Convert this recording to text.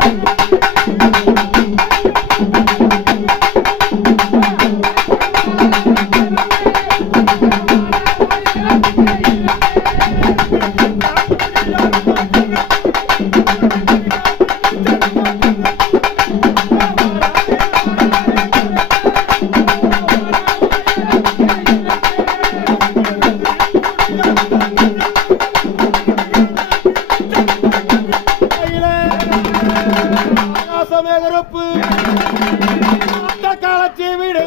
Thank you. ஆசமே கருப்பு அந்த காலச்சி வீடு.